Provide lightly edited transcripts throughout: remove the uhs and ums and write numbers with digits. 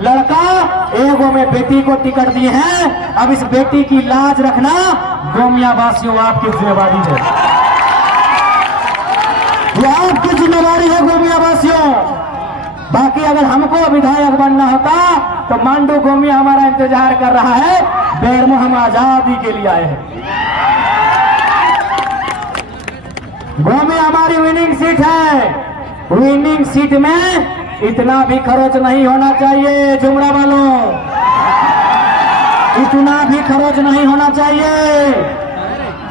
लड़का, एगो में बेटी को टिकट दिए हैं। अब इस बेटी की लाज रखना गोमिया वासियों आपकी जिम्मेवारी है, ये आपकी जिम्मेवारी है गोमिया वासियों। बाकी अगर हमको विधायक बनना होता तो मांडू गोमिया हमारा इंतजार कर रहा है। बेरमो हम आजादी के लिए आए हैं। गोमिया हमारी विनिंग सीट है। विनिंग सीट में इतना भी खरोच नहीं होना चाहिए जुमड़ा वालों, इतना भी खरोच नहीं होना चाहिए।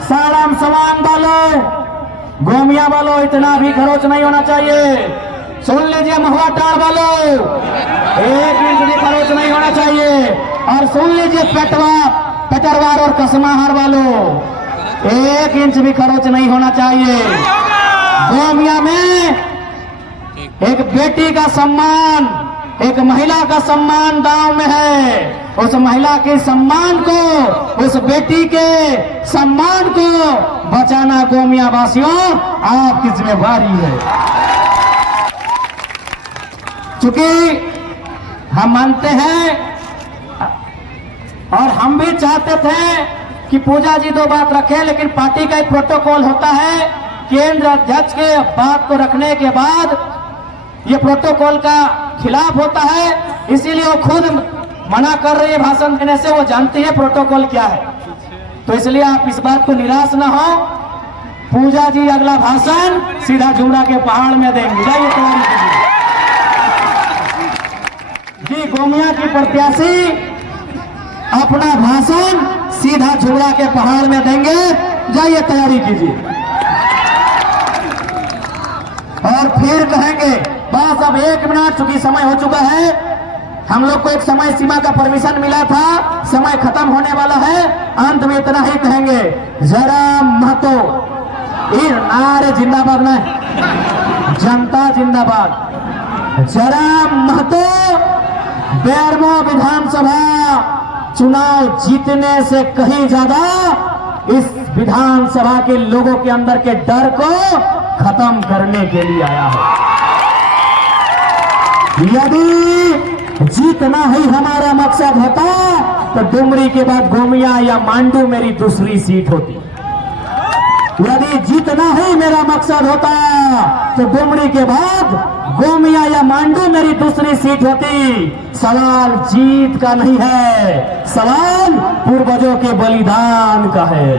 साड़म समान वालों, गोमिया वालों, इतना भी खरोच नहीं होना चाहिए। सुन लीजिए महुआ टाड़ वालों, 1 इंच भी खरोच नहीं होना चाहिए। और सुन लीजिए पेटरवार और कसमाहर वालों, 1 इंच भी खरोच नहीं होना चाहिए। गोमिया में एक बेटी का सम्मान, एक महिला का सम्मान दांव में है। उस महिला के सम्मान को, उस बेटी के सम्मान को बचाना गोमिया वासियों आपकी जिम्मेवारी है। चूंकि हम मानते हैं और हम भी चाहते थे कि पूजा जी 2 बात रखें, लेकिन पार्टी का एक प्रोटोकॉल होता है। केंद्र अध्यक्ष के बात को रखने के बाद ये प्रोटोकॉल का खिलाफ होता है, इसीलिए वो खुद मना कर रही है भाषण देने से। वो जानती है प्रोटोकॉल क्या है, तो इसलिए आप इस बात को निराश ना हो। पूजा जी अगला भाषण सीधा जुमड़ा के पहाड़ में देंगे। जाइए तैयारी कीजिए जी। गोमिया की प्रत्याशी अपना भाषण सीधा जुमड़ा के पहाड़ में देंगे। जाइए तैयारी कीजिए और फिर कहेंगे। बस अब 1 मिनट, चूंकि समय हो चुका है। हम लोग को एक समय सीमा का परमिशन मिला था, समय खत्म होने वाला है। अंत में इतना ही कहेंगे, जरा महतो नारे जिंदाबाद नहीं, जनता जिंदाबाद। जरा महतो बेरमो विधानसभा चुनाव जीतने से कहीं ज्यादा इस विधानसभा के लोगों के अंदर के डर को खत्म करने के लिए आया है। यदि जीतना ही हमारा मकसद होता तो डुमरी के बाद गोमिया या मांडू मेरी दूसरी सीट होती। यदि जीतना ही मेरा मकसद होता तो डुमरी के बाद गोमिया या मांडू मेरी दूसरी सीट होती। सवाल जीत का नहीं है, सवाल पूर्वजों के बलिदान का है,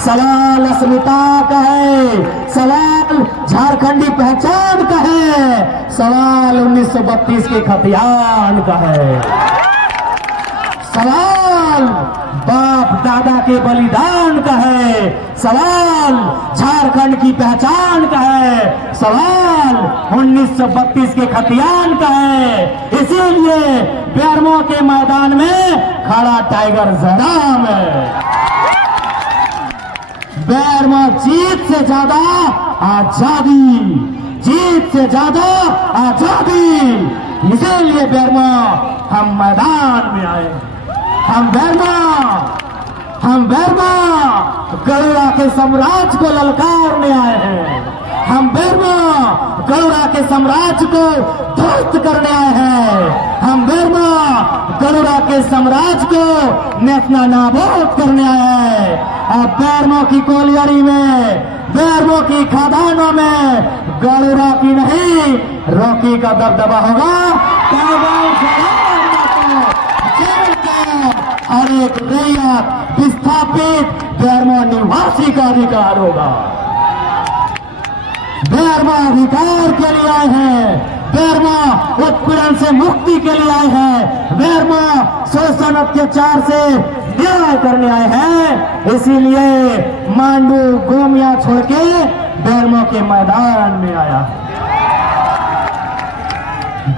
सवाल अस्मिता का है, सवाल झारखंडी पहचान का है, सवाल 1932 के खतियान का है, सवाल बाप दादा के बलिदान का है, सवाल झारखंड की पहचान का है, सवाल 1932 के खतियान का है। इसीलिए बेरमो के मैदान में खड़ा टाइगर जराम है। बेरमो जीत से ज्यादा आजादी, जीत से ज्यादा आजादी। इसीलिए बेरमो हम मैदान में आए। हम बेरमो गरुड़ा के साम्राज्य को ललकारने आए हैं। हम बेरमो गरुड़ा के साम्राज्य को ध्वस्त करने आए हैं। हम बेरमो गरुड़ा के साम्राज्य को नेतना नाबूद करने आए हैं। और बेरमो की कोलियरी में, बेरमो की खदानों में गरुड़ा की नहीं, रॉकी का दबदबा होगा। हर एक रैयत विस्थापित बेरमो निवासी का अधिकार होगा। बेरमो अधिकार के लिए आए हैं, बेरमो उत्पीड़न से मुक्ति के लिए आए हैं, बेरमो शोषण अत्याचार से न्याय करने आए हैं। इसीलिए मांडू गोमिया छोड़ के बेरमो के मैदान में आया,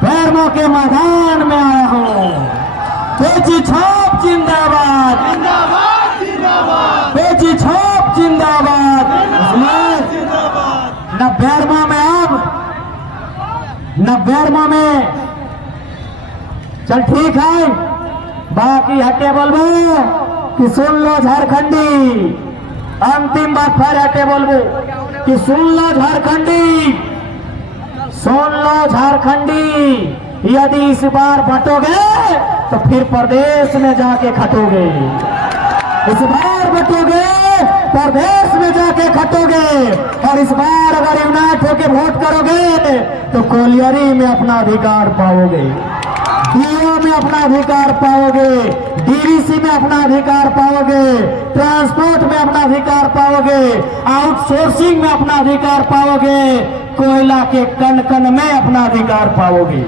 बेरमो के मैदान में आया हूँ। पेची छाप जिंदाबाद, जिंदाबाद जिंदाबाद, पेची छाप जिंदाबाद। न बेरमो में अब, न बेरमो में, चल ठीक है, बाकी हटे बोलबो कि सुन लो झारखंडी। अंतिम बात फिर हटे बोलबो कि सुन लो झारखंडी, सुन लो झारखंडी। यदि इस बार बटोगे तो फिर प्रदेश में जाके खटोगे। इस बार बटोगे प्रदेश में जाके खटोगे। और इस बार अगर यूनाइट होके वोट करोगे तो कोलियरी में अपना अधिकार पाओगे, डीओ में अपना अधिकार पाओगे, डीवीसी में अपना अधिकार पाओगे, ट्रांसपोर्ट में अपना अधिकार पाओगे, आउटसोर्सिंग में अपना अधिकार पाओगे, कोयला के कण कण में अपना अधिकार पाओगे।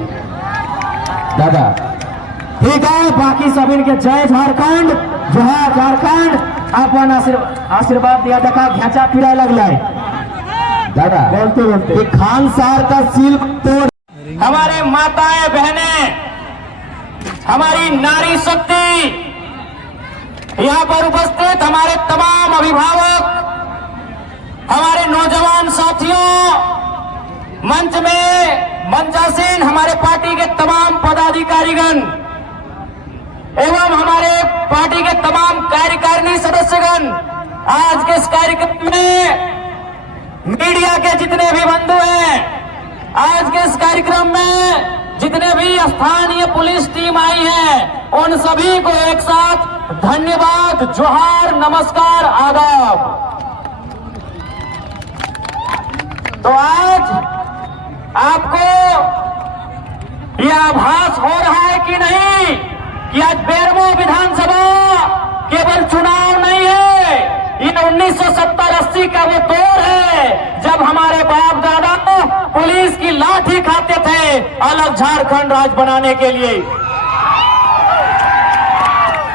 दादा ठीक है, बाकी सभी के जय झारखंड, जोहार झारखंड। अपन आशीर्वाद दिया, देखा घाचा पिरा लगला है दादा बोलते बोलते खान सार का सील तोड़। हमारे माताएं बहनें, हमारी नारी शक्ति, यहाँ पर उपस्थित हमारे तमाम अभिभावक, हमारे नौजवान साथियों, मंच में मंचासीन हमारे पार्टी के तमाम पदाधिकारीगण एवं हमारे पार्टी के तमाम कार्यकारिणी सदस्यगण, आज के इस कार्यक्रम में मीडिया के जितने भी बंधु हैं, आज के इस कार्यक्रम में जितने भी स्थानीय पुलिस टीम आई है, उन सभी को एक साथ धन्यवाद, जोहार, नमस्कार, आदाब। तो आज आपको यह आभास हो रहा है कि नहीं कि आज बेरमो विधानसभा केवल चुनाव नहीं है, ये 1970-80 का वो दौर है जब हमारे बाप दादा पुलिस की लाठी खाते थे अलग झारखंड राज्य बनाने के लिए।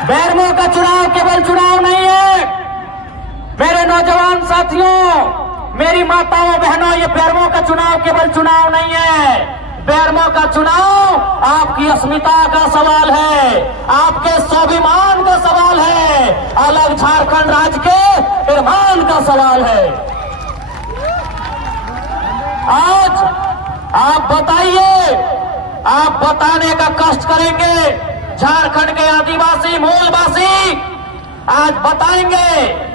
बेरमो का चुनाव केवल चुनाव नहीं है मेरे नौजवान साथियों, मेरी माताओं बहनों, ये बेरमो का चुनाव केवल चुनाव नहीं है। बेरमो का चुनाव आपकी अस्मिता का सवाल है, आपके स्वाभिमान का सवाल है, अलग झारखंड राज्य के निर्माण का सवाल है। आज आप बताइए, आप बताने का कष्ट करेंगे, झारखंड के आदिवासी मूलवासी आज बताएंगे,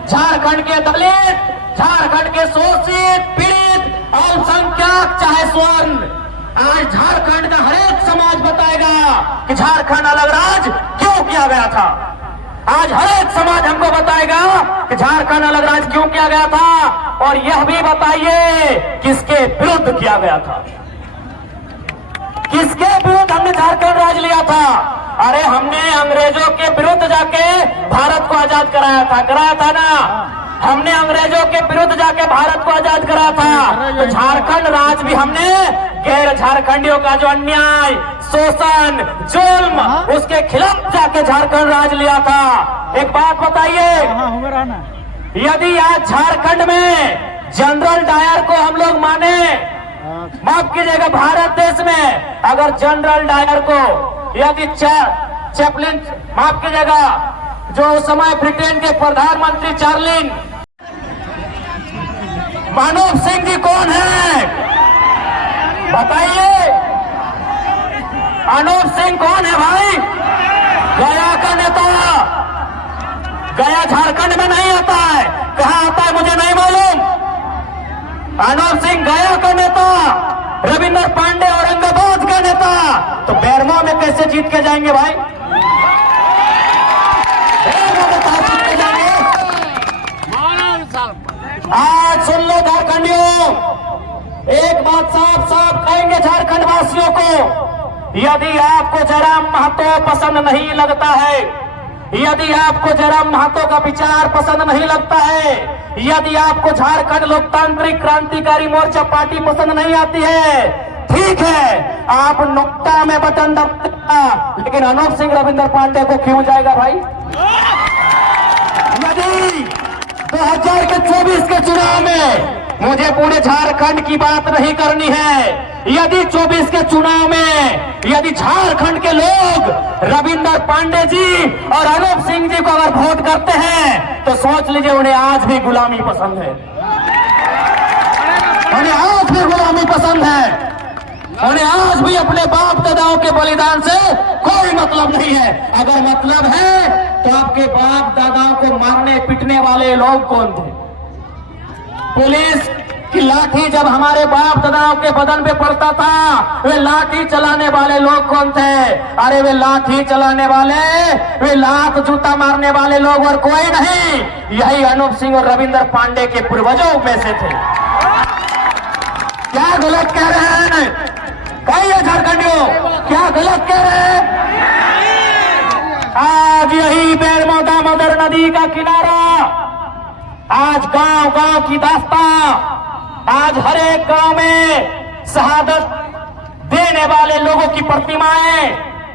झारखंड के दलित, झारखंड के शोषित, पीड़ित, अल्पसंख्यक चाहे स्वर्ण, आज झारखंड का हर एक समाज बताएगा कि झारखंड अलग राज्य क्यों किया गया था। आज हर एक समाज हमको बताएगा कि झारखंड अलग राज्य क्यों किया गया था, और यह भी बताइए किसके विरुद्ध किया गया था, किसके विरुद्ध हमने झारखंड राज्य लिया था। अरे हमने अंग्रेजों के विरुद्ध जाके भारत को आजाद कराया था ना, हमने अंग्रेजों के विरुद्ध जाके भारत को आजाद कराया था। तो झारखंड राज्य भी हमने गैर झारखंडियों का जो अन्याय, शोषण, जुल्म, उसके खिलाफ जाके झारखंड राज्य लिया था। एक बात बताइए, यदि आज झारखंड में जनरल डायर को हम लोग माने, माफ कीजिएगा, भारत देश में अगर जनरल डायर को यदि चैपलिन, माफ कीजिएगा, जो उस समय ब्रिटेन के प्रधानमंत्री चार्लिन, मनोज सिंह जी कौन है बताइए, मनोज सिंह कौन है भाई? गया का नेता, गया झारखंड में नहीं आता है, कहां आता है मुझे नहीं मालूम। मनोज सिंह गया का नेता, रविंद्र पांडे औरंगाबाद का नेता, तो बेरमो में कैसे जीत के जाएंगे भाई? आज सुन लो झारखंडियों, एक बात साफ साफ कहेंगे झारखंड वासियों को, यदि आपको जयराम महतो पसंद नहीं लगता है, यदि आपको जयराम महतो का विचार पसंद नहीं लगता है, यदि आपको झारखंड लोकतांत्रिक क्रांतिकारी मोर्चा पार्टी पसंद नहीं आती है, ठीक है, आप नोटा में बटन दबाएगा, लेकिन अनूप सिंह रविंद्र पांडे को क्यों जाएगा भाई? यदि 2024 के चुनाव में मुझे पूरे झारखंड की बात नहीं करनी है, यदि 24 के चुनाव में यदि झारखंड के लोग रविंद्र पांडे जी और अनूप सिंह जी को अगर वोट करते हैं तो सोच लीजिए उन्हें आज भी गुलामी पसंद है, उन्हें आज भी गुलामी पसंद है, उन्हें आज भी अपने बाप दादाओं के बलिदान से कोई मतलब नहीं है। अगर मतलब है तो आपके बाप दादाओं को मारने पीटने वाले लोग कौन थे? पुलिस कि लाठी जब हमारे बाप दादाओं के बदन पे पड़ता था, वे लाठी चलाने वाले लोग कौन थे? अरे वे लाठी चलाने वाले, वे लात जूता मारने वाले लोग और कोई नहीं, यही अनूप सिंह और रविंद्र पांडे के पूर्वजों में से थे। क्या गलत कह रहे हैं? कहिए झारखंडियों, क्या गलत कह रहे हैं? आज यही बेरमो दामोदर नदी का किनारा, आज गांव गांव की दास्तां, आज हर एक गांव में शहादत देने वाले लोगों की प्रतिमाएं,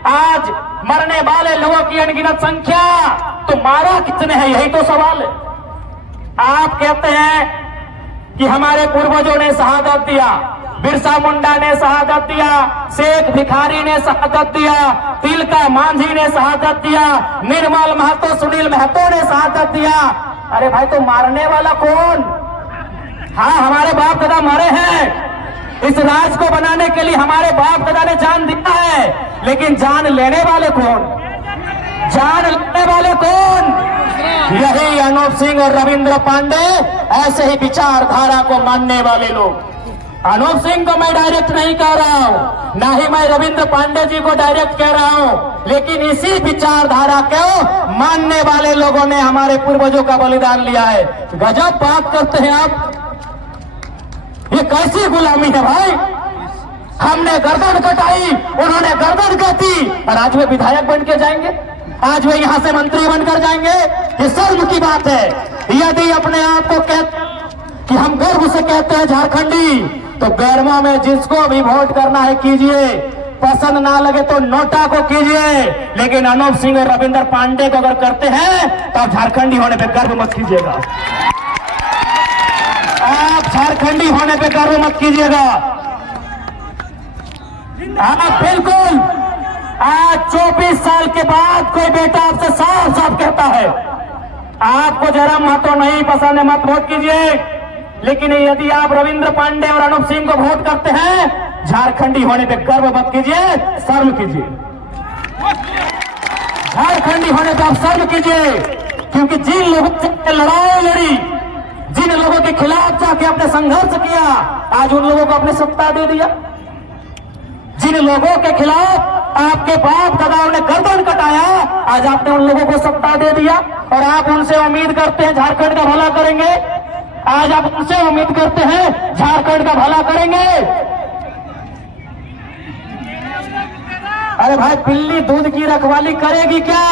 आज मरने वाले लोगों की अनगिनत संख्या, तो मारा कितने हैं, यही तो सवाल है। आप कहते हैं कि हमारे पूर्वजों ने शहादत दिया, बिरसा मुंडा ने शहादत दिया, शेख भिखारी ने शहादत दिया, तिलका मांझी ने शहादत दिया, निर्मल महतो, सुनील महतो ने शहादत दिया। अरे भाई, तो मारने वाला कौन? हाँ, हमारे बाप दादा मरे हैं, इस राज को बनाने के लिए हमारे बाप दादा ने जान दिया है, लेकिन जान लेने वाले कौन? जान लेने वाले कौन? यही अनूप सिंह और रविंद्र पांडे, ऐसे ही विचारधारा को मानने वाले लोग। अनूप सिंह को मैं डायरेक्ट नहीं कह रहा हूं, ना ही मैं रविंद्र पांडे जी को डायरेक्ट कह रहा हूं, लेकिन इसी विचारधारा को मानने वाले लोगों ने हमारे पूर्वजों का बलिदान लिया है। गजब बात करते हैं आप, ये कैसी गुलामी है भाई? हमने गर्दन कटाई, उन्होंने गर्दन काटी, और आज वे विधायक बन के जाएंगे, आज वे यहां से मंत्री बनकर जाएंगे। ये शर्म की बात है। यदि अपने आप को कि हम गर्व से कहते हैं झारखंडी, तो बेरमो में जिसको भी वोट करना है कीजिए, पसंद ना लगे तो नोटा को कीजिए, लेकिन अनूप सिंह और रविंद्र पांडे को अगर करते हैं तो आप झारखंडी होने पे गर्व मत कीजिएगा। आप झारखंडी होने पे गर्व मत कीजिएगा। आप बिल्कुल, आज 24 साल के बाद कोई बेटा आपसे साफ साफ कहता है, आपको जरा महतो नहीं पसंद है, मत वोट कीजिए, लेकिन यदि आप रविंद्र पांडे और अनूप सिंह को वोट करते हैं, झारखंडी होने पे गर्व मत कीजिए, शर्म कीजिए। झारखंडी होने पे आप शर्म कीजिए, क्योंकि जिन लोगों से लड़ाई लड़ी, जिन लोगों के खिलाफ जाके आपने संघर्ष किया, आज उन लोगों को आपने सत्ता दे दिया। जिन लोगों के खिलाफ आपके बाप दादाओं ने गर्दन कटाया, आज आपने उन लोगों को सत्ता दे दिया, और आप उनसे उम्मीद करते हैं झारखंड का भला करेंगे। आज आप उनसे उम्मीद करते हैं झारखंड का भला करेंगे। अरे भाई, बिल्ली दूध की रखवाली करेगी क्या?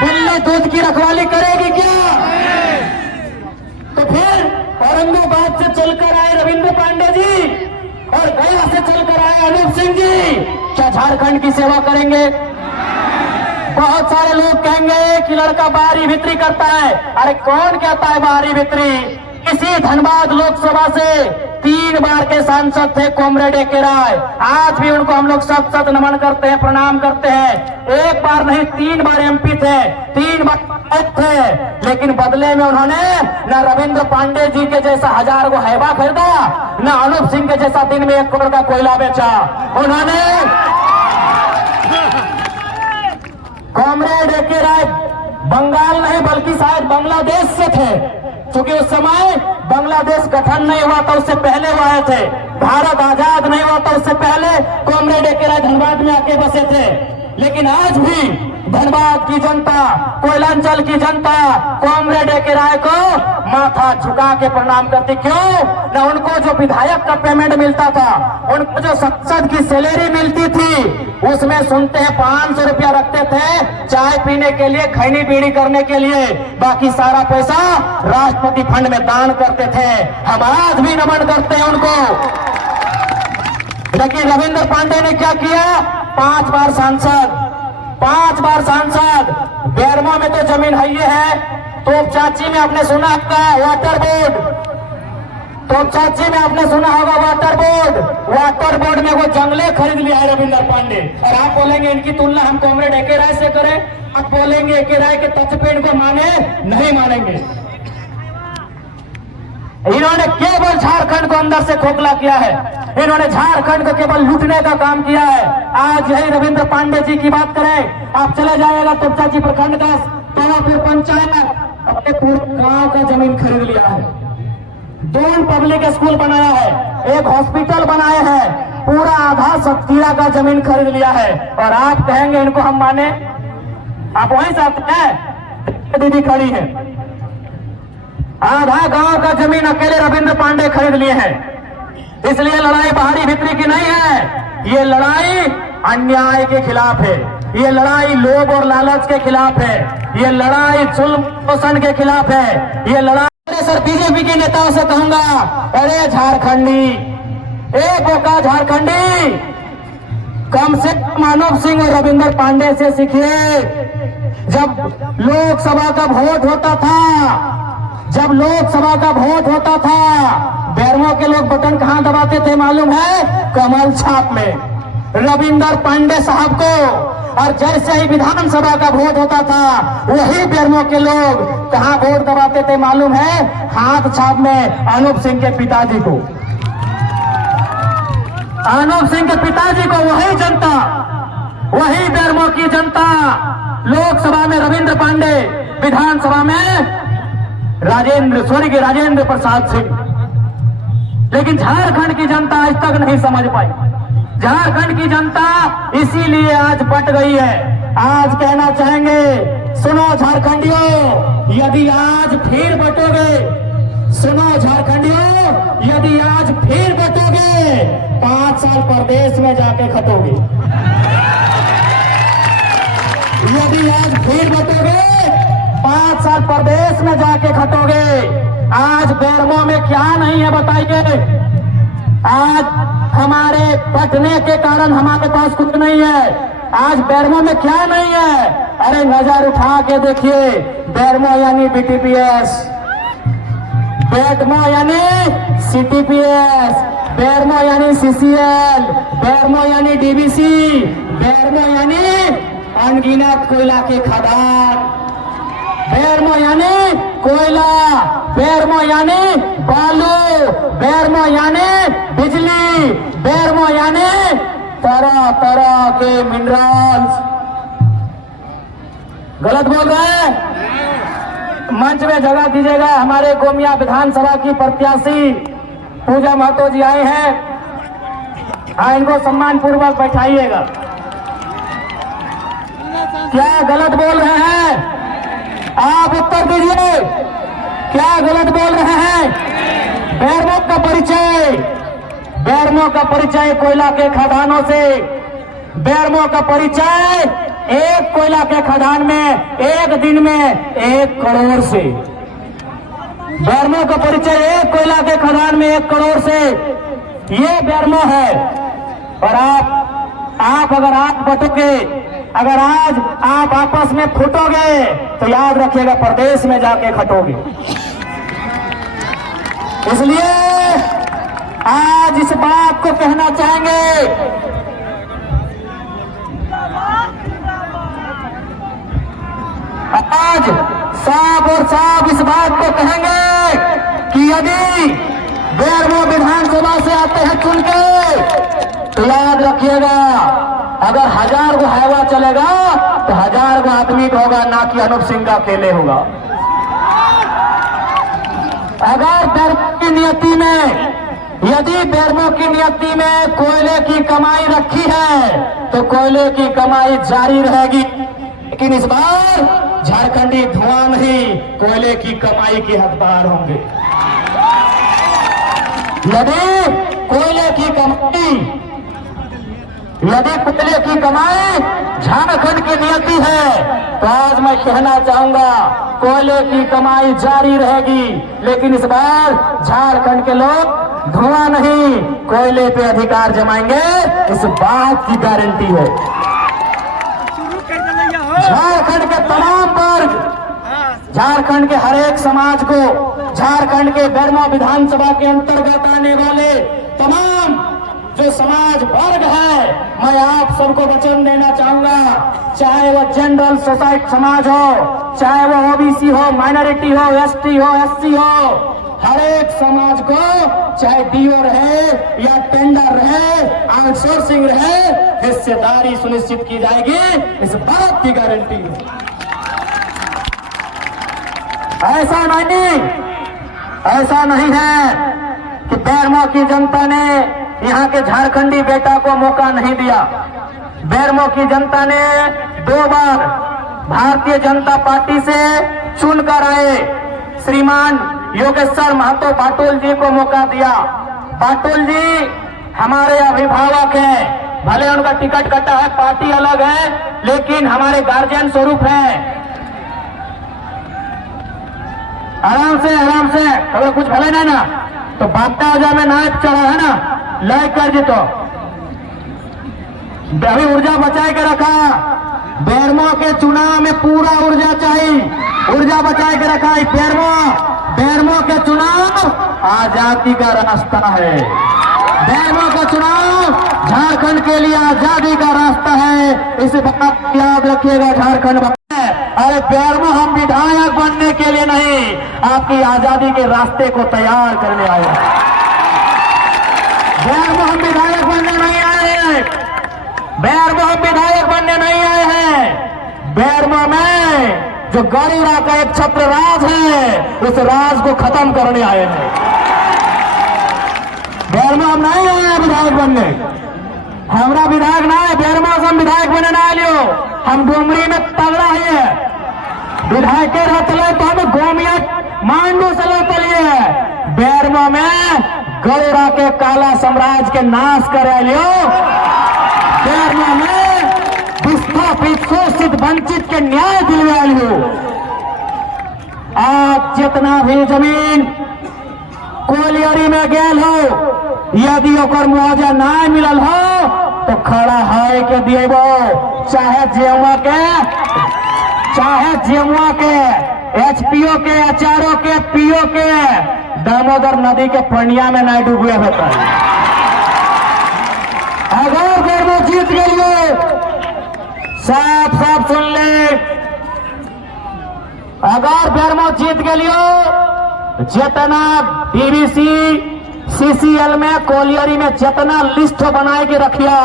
बिल्ली दूध की रखवाली करेगी क्या? तो फिर औरंगाबाद से चलकर आए रविंद्र पांडे जी और गया से चलकर आए अनूप सिंह जी, क्या झारखंड की सेवा करेंगे? बहुत सारे लोग कहेंगे कि लड़का बाहरी भीतरी करता है। अरे कौन कहता है बाहरी भीतरी? इसी धनबाद लोकसभा से 3 बार के सांसद थे कॉमरेड ए.के. राय, आज भी उनको हम लोग सत सत नमन करते हैं, प्रणाम करते हैं। 1 बार नहीं 3 बार एमपी थे, 3 बार थे, लेकिन बदले में उन्होंने न रविंद्र पांडे जी के जैसा 1000 को हैबा खरीदा, न अनूप सिंह के जैसा दिन में 1 करोड़ का कोयला बेचा। उन्होंने कॉमरेड ए.के. राय बंगाल नहीं बल्कि शायद बांग्लादेश से थे, क्योंकि उस समय बांग्लादेश गठन नहीं हुआ था, उससे पहले वो आए थे। भारत आजाद नहीं हुआ था, उससे पहले कॉमरेड ए.के. राय धनबाद में आके बसे थे। लेकिन आज भी धनबाद की जनता, कोयलांचल की जनता कॉमरेड ए.के. राय को माथा झुका के प्रणाम करती। क्यों? न उनको जो विधायक का पेमेंट मिलता था, उनको जो संसद की सैलरी मिलती थी, उसमें सुनते हैं 500 रुपया रखते थे चाय पीने के लिए, खैनी पीनी करने के लिए, बाकी सारा पैसा राष्ट्रपति फंड में दान करते थे। हम आज भी नमन करते हैं उनको। लेकिन रविंद्र पांडे ने क्या किया? 5 बार सांसद, 5 बार सांसद। बेरमो में तो जमीन है ये है। तोपचाची में आपने सुना होगा वाटर बोर्ड, तोपचाची में आपने सुना होगा वाटर बोर्ड। वाटर बोर्ड में वो जंगले खरीद लिया है रविंद्र पांडे। और आप बोलेंगे इनकी तुलना हम कॉमरेड ए.के. राय से करें? आप बोलेंगे ए.के. राय के तथ्य पे इनको माने? नहीं मानेंगे। इन्होंने केवल झारखंड को अंदर से खोखला किया है, इन्होंने झारखंड को केवल लूटने का काम किया है। आज यही रविंद्र पांडे जी की बात करें, आप चले जाएगा तोपचाची प्रखंड का, तो फिर पंचायत अपने पूरे गांव का जमीन खरीद लिया है। दोन पब्लिक स्कूल बनाया है, एक हॉस्पिटल बनाए हैं, पूरा आधा सत्तीरा का जमीन खरीद लिया है। और आप कहेंगे इनको हम माने? आप वहीं से आते हैं, दीदी खड़ी है। आधा गांव का जमीन अकेले रविंद्र पांडे खरीद लिए हैं। इसलिए लड़ाई बाहरी भीतरी की नहीं है, ये लड़ाई अन्याय के खिलाफ है, ये लड़ाई लोभ और लालच के खिलाफ है, ये लड़ाई जुल्म शोषण के खिलाफ है, ये लड़ाई। सर बीजेपी के नेताओं से कहूंगा, अरे झारखंडी, एक बोका झारखंडी, कम से कम मानव सिंह और रविंद्र पांडे से सीखिए। जब लोकसभा का वोट होता था, जब लोकसभा का वोट होता था, बैरमो के लोग बटन कहां दबाते थे मालूम है? कमल छाप में रविंद्र पांडे साहब को। और जैसे ही विधानसभा का वोट होता था, वही बैरमो के लोग कहां वोट दबाते थे मालूम है? हाथ छाप में अनूप सिंह के पिताजी को। अनूप सिंह के पिताजी को वही जनता, वही बैरमो की जनता लोकसभा में रविंद्र पांडे, विधानसभा में स्वर्गीय राजेंद्र प्रसाद सिंह। लेकिन झारखंड की जनता आज तक नहीं समझ पाई। झारखंड की जनता इसीलिए आज बट गई है। आज कहना चाहेंगे, सुनो झारखंडियों, यदि आज फिर बटोगे, सुनो झारखंडियों, यदि आज फिर बटोगे, 5 साल परदेश में जाके खटोगे। यदि आज फिर बटोगे, 5 साल परदेश में जाके खटोगे। आज बैरमो में क्या नहीं है बताइए? आज हमारे बटने के कारण हमारे पास कुछ नहीं है। आज बैरमो में क्या नहीं है? अरे नजर उठा के देखिए, बैरमो यानी बीटीपीएस, बैरमो यानी सीटीपीएस, बैरमो यानी सीसीएल, बैरमो यानी डीबीसी, बैरमो यानी अनगिनत कोयला के खदान, बैरमो यानी कोयला, बैरमो यानी बालू, बैरमो यानी बिजली, बैरमो यानी तरह तरह के मिनरल्स। गलत बोल रहे हैं? मंच में जगह दीजिएगा। हमारे गोमिया विधानसभा की प्रत्याशी पूजा महतो जी आए हैं, हाँ, इनको सम्मान पूर्वक बैठाइएगा। क्या गलत बोल रहे हैं? आप उत्तर दीजिए, क्या गलत बोल रहे हैं? बैरमो का परिचय, बैरमो का परिचय कोयला के खदानों से, बैरमो का परिचय एक कोयला के खदान में एक दिन में 1 करोड़ से, बैरमो का परिचय एक कोयला के खदान में 1 करोड़ से, ये बैरमो है। और आप अगर आप बटोगे, अगर आज आप आपस में फूटोगे, तो याद रखिएगा प्रदेश में जाके खटोगे। इसलिए आज इस बात को कहना चाहेंगे, आज साफ और साफ इस बात को कहेंगे कि यदि बैरमो विधानसभा से आते हैं चुन के, तो याद रखिएगा, अगर 1000 को हाईवा चलेगा तो 1000 को आदमी का होगा, ना कि अनूप सिंह का अकेले होगा। अगर बैरमो की नियति में, यदि बैरमो की नियति में कोयले की कमाई रखी है, तो कोयले की कमाई जारी रहेगी। लेकिन इस बार झारखंडी धुआं नहीं, कोयले की कमाई के हकदार होंगे। यदि कोयले की कमाई, यदि कोयले की कमाई झारखंड की नियति है, तो आज मैं कहना चाहूंगा कोयले की कमाई जारी रहेगी। लेकिन इस बार झारखंड के लोग धुआं नहीं, कोयले पे अधिकार जमाएंगे, इस बात की गारंटी है। झारखंड के तमाम वर्ग, झारखंड के हर एक समाज को, झारखंड के बैरमो विधानसभा के अंतर्गत आने वाले तमाम जो समाज वर्ग है, मैं आप सबको वचन देना चाहूंगा, चाहे वो जनरल सोसाइटी समाज हो, चाहे वो ओबीसी हो, माइनॉरिटी हो, एसटी हो, एससी हो, हर एक समाज को, चाहे डीओ रहे या टेंडर रहे, आउटसोर्सिंग रहे, हिस्सेदारी सुनिश्चित की जाएगी, इस बात की गारंटी है। ऐसा नहीं, ऐसा नहीं है कि बेरमो की जनता ने यहाँ के झारखंडी बेटा को मौका नहीं दिया। बेरमो की जनता ने 2 बार भारतीय जनता पार्टी से चुनकर आए श्रीमान योगेश्वर महतो पाटुल जी को मौका दिया। पाटुल जी हमारे अभिभावक हैं, भले उनका टिकट कटा है, पार्टी अलग है, लेकिन हमारे गार्जियन स्वरूप हैं। आराम से अगर कुछ भले नहीं ना तो बागटा औजा में नायक चढ़ा है ना, लाइक कर जी। तो अभी ऊर्जा बचाए के रखा, बेरमो के चुनाव में पूरा ऊर्जा चाहिए, ऊर्जा बचाए के रखा है। बेरमो के चुनाव आजादी का रास्ता है। बेरमो का चुनाव झारखंड के लिए आजादी का रास्ता है, इसे बात याद रखिएगा झारखंड। अरे बेरमो हम विधायक बनने के लिए नहीं, आपकी आजादी के रास्ते को तैयार करने आए हैं। बेरमो हम विधायक बनने नहीं आए हैं, बेरमो हम विधायक बनने नहीं आए हैं। बेरमो में जो गौरीरा का एक छत्र राज है, उस राज को खत्म करने आए हैं। बेरमो हम नहीं आए हैं विधायक बनने, हमारा विधायक ना है बेरमो से हम विधायक बनने ना लियो। हम डुमरी में तगड़ा है विधायक के रहते तो हम गोमिया मांडू से लेते लिए बेरमो में गौरा के काला साम्राज्य के नाश कर लियो। बेरमो में विस्थापित शोषित वंचित के न्याय दिलवा लियो। आज जितना भी जमीन कोलियरी में गेल हो, यदि ओकर मुआवजा ना मिलल हो तो खड़ा है के दिएबो, चाहे जेमुआ के एचपीओ के एचआरओ के पीओ के दामोदर नदी के पनिया में नहीं डूबे होता है। अगर बेरमो जीत गए, साफ सुन ले, अगर बेरमो जीत गए, जितना बीबीसी सीसीएल में कोलियरी में जितना लिस्ट बनाए के रखिया,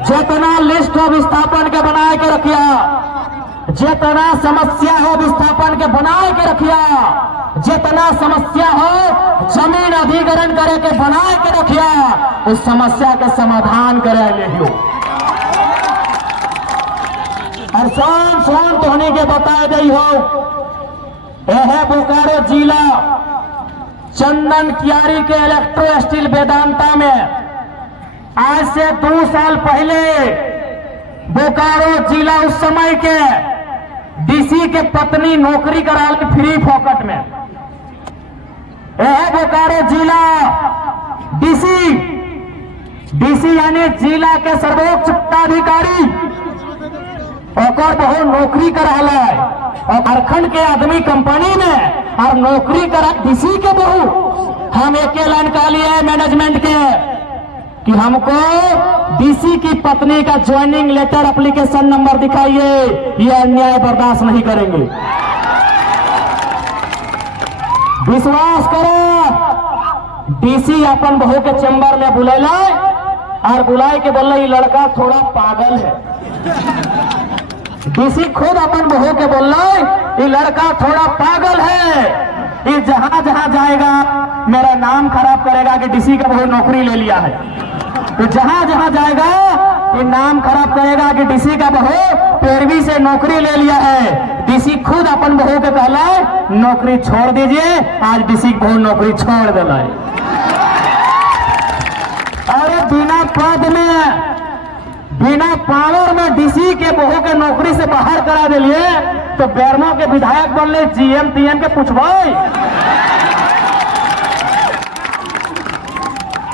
जितना लिस्ट हो विस्थापन के बनाए के रखिया, जितना समस्या हो विस्थापन के बनाए के रखिया, जितना समस्या हो जमीन अधिग्रहण करे के बनाए के रखिया, उस समस्या के समाधान करे ले लो। और सोन तोहनी के बताए गई हो, यह बोकारो जिला चंदन कियारी के इलेक्ट्रो स्टील वेदांता में आज से 2 साल पहले बोकारो जिला उस समय के डीसी के पत्नी नौकरी करा ली फ्री फोकट में। यह बोकारो जिला डीसी यानी जिला के सर्वोच्च पदाधिकारी और बहुत नौकरी करा है, और झारखंड के आदमी कंपनी में और नौकरी करा डीसी के बहु। हम एक लाइन कहा लिए मैनेजमेंट के कि हमको डीसी की पत्नी का ज्वाइनिंग लेटर एप्लीकेशन नंबर दिखाइए, ये अन्याय बर्दाश्त नहीं करेंगे। विश्वास करो, डीसी अपन बहू के चैम्बर में बुलेला और बुलाए के बोल ये लड़का थोड़ा पागल है। डीसी खुद अपन बहू के बोल ये लड़का थोड़ा पागल है, ये जहां जहां जाएगा मेरा नाम खराब करेगा कि डीसी का बहू नौकरी ले लिया है। तो जहां जहां जाएगा ये नाम खराब करेगा कि डीसी का बहू पैरवी से नौकरी ले लिया है। डीसी खुद अपन बहू के कहला नौकरी छोड़ दीजिए, आज डीसी की बहू नौकरी छोड़ दिला। अरे बिना पद में बिना पावर में डीसी के बहू के नौकरी से बाहर करा दिलिए, तो बेरमो के विधायक बनले जीएम टीएम के पूछबई,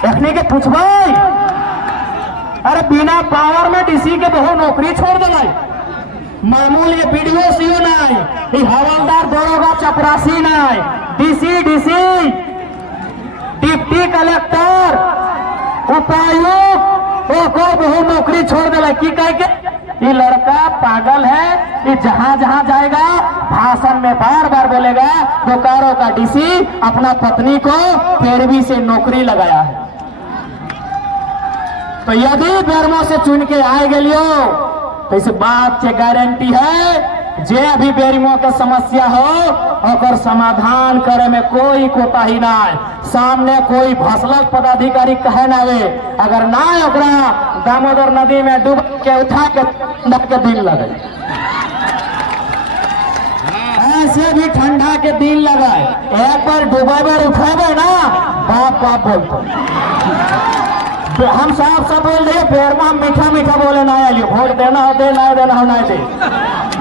एखनी के पूछबई। अरे बिना पावर में डीसी के बहू नौकरी छोड़ दिलाई, मामूल ये बीडीओ सीओ नहीं, हवलदार दरोगा चपरासी नहीं, डीसी डिप्टी कलेक्टर उपायुक्त को बहू नौकरी छोड़ दिला। की कह के ये लड़का पागल है, ये जहां जहां जाएगा भाषण में बार बार बोलेगा बोकारो का डीसी अपना पत्नी को पैरवी से नौकरी लगाया है। तो यदि बेरमो से चुन के आए गलियो तो इस बात से गारंटी है जे भी बेरिमो के समस्या हो और समाधान करे में कोई कोताही ना है। सामने कोई भसलक पदाधिकारी कहे ना वे, अगर ना ओकरा दामोदर नदी में डूब के उठा के दिन लगे, ऐसे भी ठंडा के दिन लगाए। एक बार डूबे उठाबे ना बाप बाप बोलते, हम साफ सब बोल रहे पेड़ में मीठा मीठा बोले ना आइए, वोट देना हो दे, ना देना हो ना दे,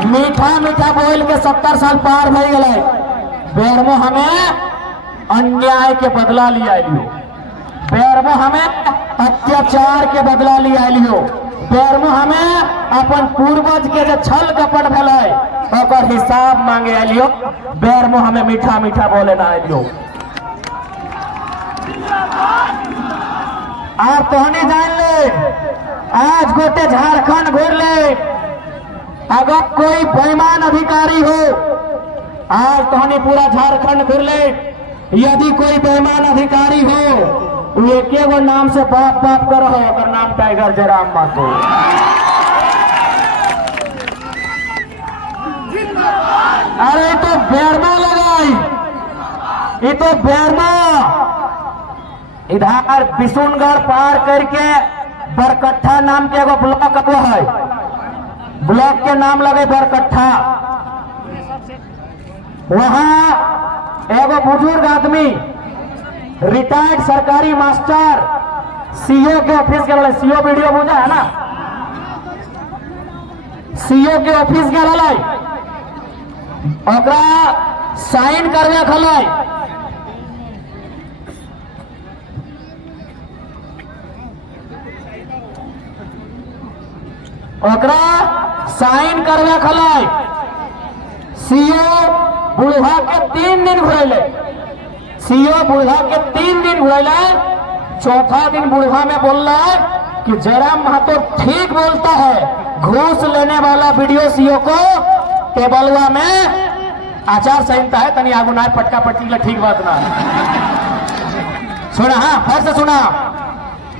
मीठा मीठा बोल के 70 साल पार भई गए। बेर में हमें अन्याय के बदला लिया लियो, बेर में हमें अत्याचार के बदला लिया लियो, बेर में हमें अपन पूर्वज के जो छल कपट भले और हिसाब मांगे आलियो। बेर में हमें मीठा मीठा बोले ना आलियो। आप तोहनी जान ले, आज गोटे झारखंड घूर ले, अगर कोई बेईमान अधिकारी हो, आज तोहनी पूरा झारखंड घूर ले, यदि कोई बेईमान अधिकारी हो एक एगो नाम से बाप बाप करो, अगर नाम टाइगर जयराम महतो। अरे तो बेरमा लगाई, ये तो बेरमा इधर बिशुनगढ़ पार करके बरकट्ठा नाम के एगो ब्लॉक है, ब्लॉक के नाम लगे बरकट्ठा। वहां एगो बुजुर्ग आदमी रिटायर्ड सरकारी मास्टर सीओ के ऑफिस के वाले, सीओ वीडियो बुझा है ना, सीओ के ऑफिस के वाले ओकरा साइन करवे खलाई, ओकरा साइन करवे खलाई। सीओ बुढ़ा के 3 दिन घुरैले, सीओ बुढ़ा के 3 दिन घुरैले, चौथा दिन बुढ़ा में बोल रहा है कि जयराम महतो ठीक बोलता है, घूस लेने वाला वीडियो सीओ को टेबलवा में आचार संहिता है, तनी आगू ना पटका पटकी ठीक बात ना सुना। हाँ फिर से सुना,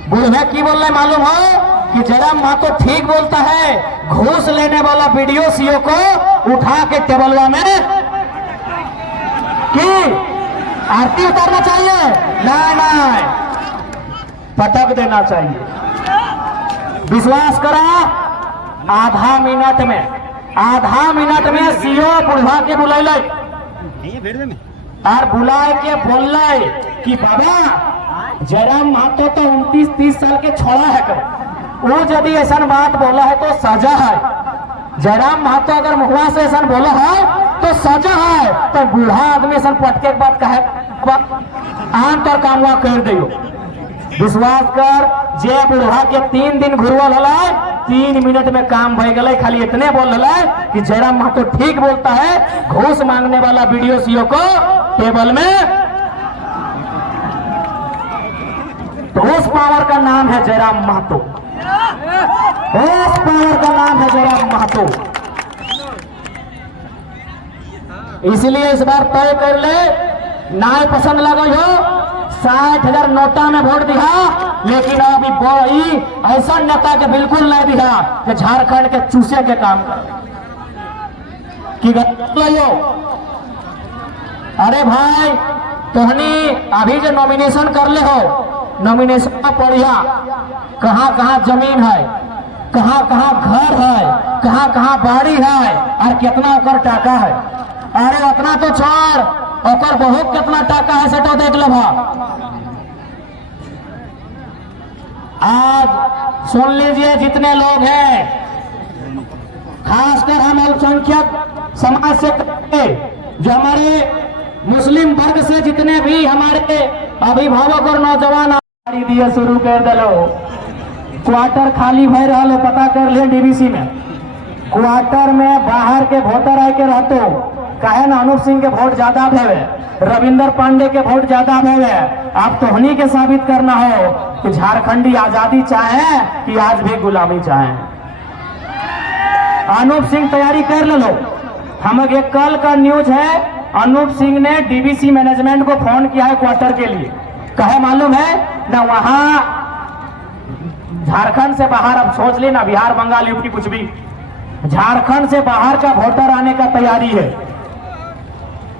बुढ़े की बोल रहे मालूम हो कि जयराम महतो ठीक बोलता है, घूस लेने वाला वीडियो सीओ को उठा के टेबलवा में कि आरती उतारना चाहिए, नहीं पटक देना चाहिए। विश्वास करा, आधा मिनट में सीओ बुढ़ा के बुलाइले और बुलाए के बोल कि बाबा जयराम महतो तो 29-30 साल के छोड़ा है कर, वो यदि ऐसा बात बोला है तो सजा है। जयराम महतो अगर मुखवा से ऐसा बोला है तो सजा है, तो बूढ़ा आदमी ऐसा पटके के बात कहे आम तर काम कर दियो। विश्वास कर, जे बुढ़ा के 3 दिन घुरवल हल, 3 मिनट में काम भय गए। खाली इतने बोल रहा है कि जयराम महतो ठीक बोलता है, घूस मांगने वाला वीडियो सीओ को टेबल में। होश पावर का नाम है जयराम महतो, होश पावर का नाम है जयराम महतो। इसलिए इस बार तय कर ले, नाय पसंद लगे हो 60,000 नोटा में वोट दिया, लेकिन अभी बड़ी ऐसा नेता के बिल्कुल नहीं दिया कि झारखंड के चूसे के काम कर कि लो। अरे भाई तोहनी अभी जो नॉमिनेशन कर ले हो, नॉमिनेशन में पढ़िया कहाँ कहाँ जमीन है, कहाँ कहाँ घर है, कहाँ कहाँ बाड़ी है और कितना ओकर टाका है। अरे उतना तो छोड़, ओकर बहुत कितना टाका है सेटो देख लो। आज सुन लीजिए, जितने लोग हैं, खासकर हम अल्पसंख्यक समाज से, जो हमारे मुस्लिम वर्ग से जितने भी हमारे अभिभावक और नौजवान दिए शुरू कर दिलो, क्वार्टर खाली भय रहा है, पता कर ले डीबीसी में क्वार्टर में बाहर के वोटर आए के रहते हो, कहे ना अनूप सिंह के वोट ज्यादा भेवे, रविंदर पांडे के वोट ज्यादा भेवे। आप तोहनी के साबित करना हो कि झारखंडी आजादी चाहे कि आज भी गुलामी चाहे। अनूप सिंह तैयारी कर लो। हम एक कल का न्यूज है, अनूप सिंह ने डीबीसी मैनेजमेंट को फोन किया है क्वार्टर के लिए, कहे मालूम है ना वहां झारखंड से बाहर, अब सोच ली ना बिहार बंगाल यूपी कुछ भी, झारखंड से बाहर का वोटर आने का तैयारी है।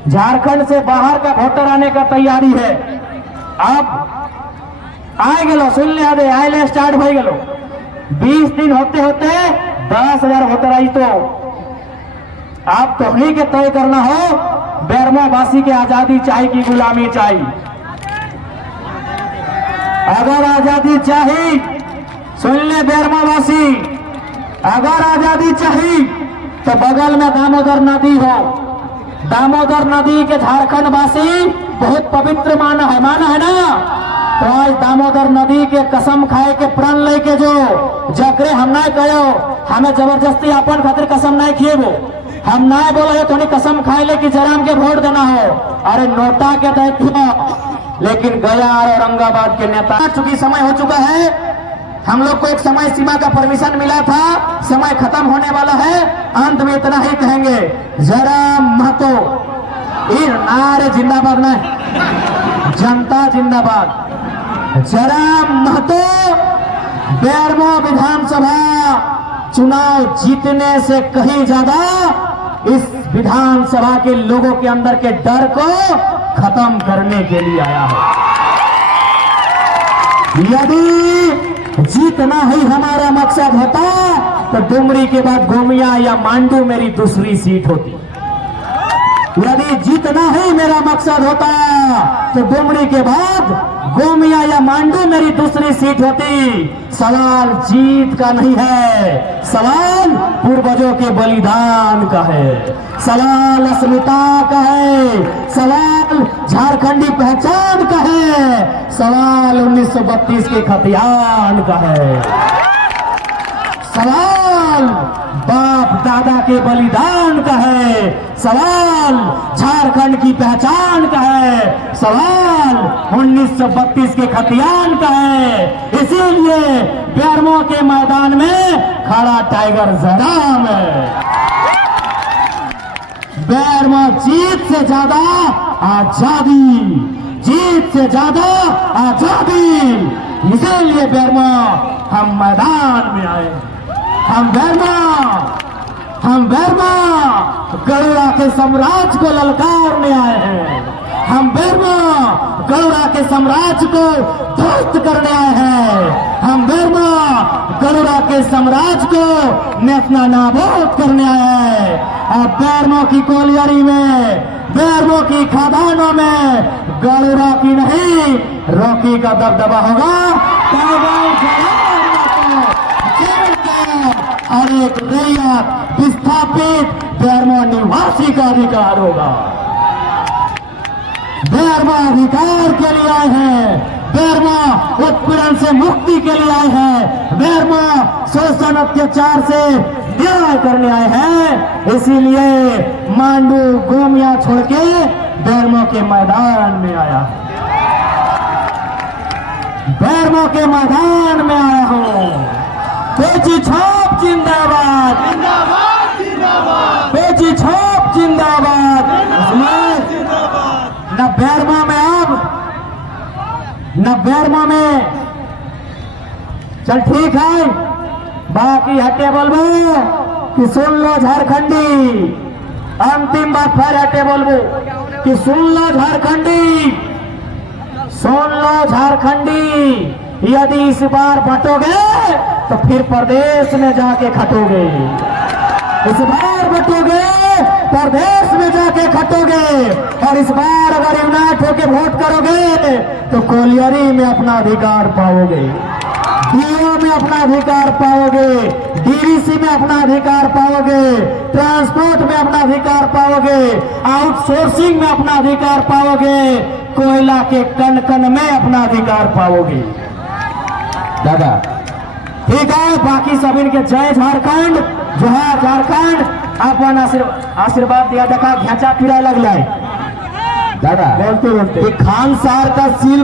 झारखंड से बाहर का वोटर आने का तैयारी है। अब आए गलो सुन लिया दे आए स्टार्ट हो गलो 20 दिन होते होते 10,000 वोटर आई। तो आप तोहनी के तय करना हो बेरमो वासी के आजादी चाहिए कि गुलामी चाहिए। अगर आजादी चाहिए सुन ले बेरमो वासी, अगर आजादी चाहिए तो बगल में दामोदर नदी हो। दामोदर नदी के झारखंड वासी बहुत पवित्र माना है ना। तो आज दामोदर नदी के कसम खाए के प्रण लेके जो जकरे हम ना कहो हमें जबरदस्ती अपन खातिर कसम नहीं खिएबो। हम ना बोले तो कसम खाए ले कि जराम के वोट देना हो। अरे नोटा के दायित्व लेकिन गया और औरंगाबाद के नेता चूंकि समय हो चुका है। हम लोग को एक समय सीमा का परमिशन मिला था, समय खत्म होने वाला है। अंत में इतना ही कहेंगे जयराम महतो नारे जिंदाबाद ना जनता जिंदाबाद। जयराम महतो बेरमो विधानसभा चुनाव जीतने से कहीं ज्यादा इस विधानसभा के लोगों के अंदर के डर को खत्म करने के लिए आया है। यदि जीतना ही हमारा मकसद होता तो डुमरी के बाद गोमिया या मांडू मेरी दूसरी सीट होती। यदि जीतना ही मेरा मकसद होता तो डुमरी के बाद गोमिया या मांडू मेरी दूसरी सीट होती। सवाल जीत का नहीं है, सवाल पूर्वजों के बलिदान का है, सवाल अस्मिता का है, सवाल झारखंडी पहचान का है, सवाल 1932 के खतियान का है, सवाल बाप दादा के बलिदान का है, सवाल झारखंड की पहचान का है, सवाल 1932 के खतियान का है। इसीलिए बेरमो के मैदान में खड़ा टाइगर जयराम है। बेरमो जीत से ज्यादा आजादी, जीत से ज्यादा आजादी। इसीलिए बेरमो हम मैदान में आए। हम बेरमो गरुड़ा के साम्राज्य को ललकारने आए हैं। हम बेरमो गरुड़ा के साम्राज्य को ध्वस्त करने आए हैं। हम बेरमो गरुड़ा के साम्राज्य को नेतना नाबूद करने आए हैं। और बेरमो की कोलियरी में, बेरमो की खदानों में गरुड़ा की नहीं रॉकी का दबदबा होगा। और एक नया विस्थापित बेरमो निवासी का अधिकार होगा। बेरमो अधिकार के लिए आए हैं, बेरमो उत्पीड़न से मुक्ति के लिए आए हैं, बेरमो शोषण अत्याचार से न्याय करने आए हैं। इसीलिए मांडू गोमिया छोड़ के बेरमो के मैदान में आया, बेरमो के मैदान में आया हूँ। पेची छाप जिंदाबाद, जिंदाबाद जिंदाबाद, पेची छाप जिंदाबाद। न बेरमो में अब न बेरमो में चल ठीक है बाकी हटे बोलबो कि सुन लो झारखंडी। अंतिम बात फिर हटे बोलबो कि सुन लो झारखंडी, सुन लो झारखंडी। यदि इस बार बटोगे तो फिर प्रदेश में जाके खटोगे। इस बार बटोगे प्रदेश में जाके खटोगे। और इस बार अगर यूनाइट होके वोट करोगे तो कोलियरी में अपना अधिकार पाओगे, डीओ में अपना अधिकार पाओगे, डीवीसी में अपना अधिकार पाओगे, ट्रांसपोर्ट में अपना अधिकार पाओगे, आउटसोर्सिंग में अपना अधिकार पाओगे, कोयला के कण कण में अपना अधिकार पाओगे। दादा ठीक है, बाकी सभी के जय झारखंड, जोहार झारखंड। अपन आशीर्वाद दिया देखा घेचा फिरा लग जाए दादा बोलते बोलते खान सार का सील